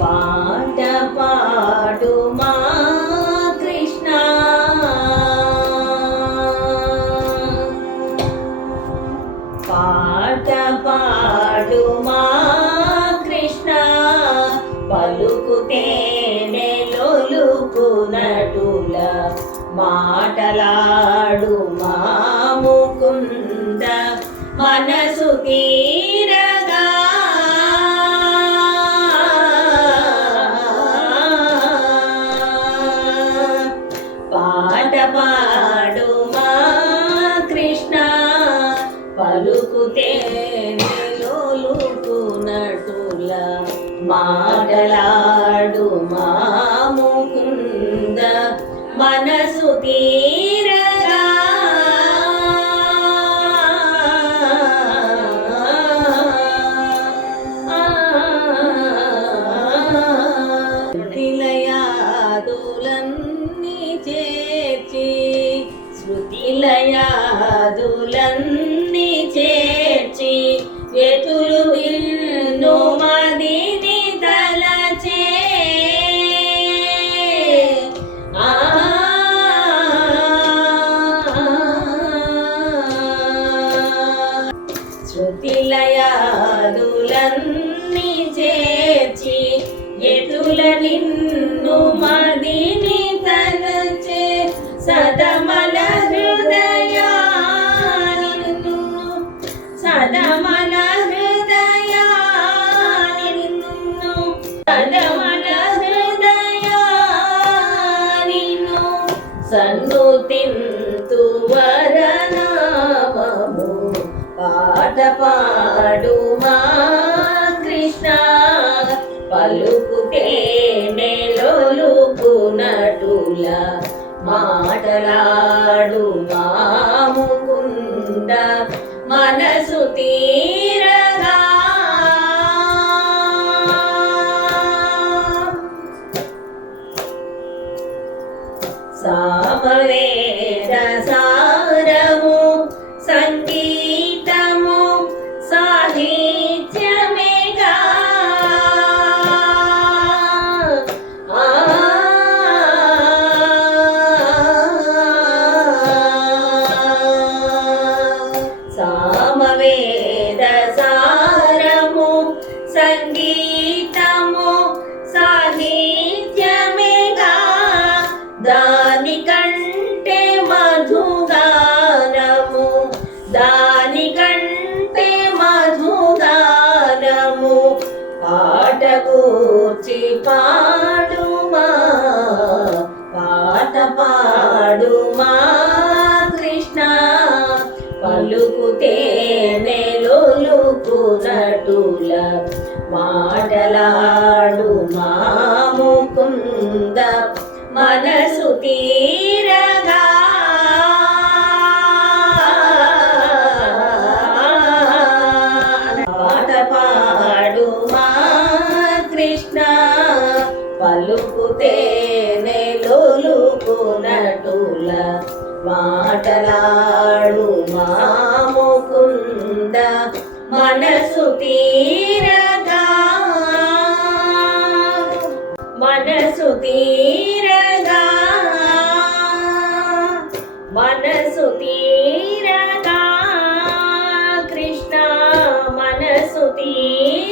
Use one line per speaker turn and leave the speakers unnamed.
పాట పాడు మా కృష్ణ. పాట పాడు మా కృష్ణ. పలుకుతే నెలొలుకునటుల మాటలాడు మా లోలుకునటుల మాటలాడు మా ముకుంద మనసు తీరగా. శృతిలయాదులన్నీ చేర్చి శృతిలయాదులన్నీ సదమల వరనామము. పాట పాడు కృష్ణ. పలుకుతే నెలొలుకునటుల మాటలాడు మాముకుంద మనసు తీరా దానికంటే మధుగానము పాట కూర్చి పాడుమా పాట పాడుమా కృష్ణ. పలుకుతే నెలొలుకునటుల మాటలాడు మా ముకుంద. మనసు తీరగా పలుకుతే నెలుకునటుల మాటలాడు మా ముకుంద. మనసు తీరగా మనసు తీరగా మనసు తీరగా. కృష్ణ మనసు తీర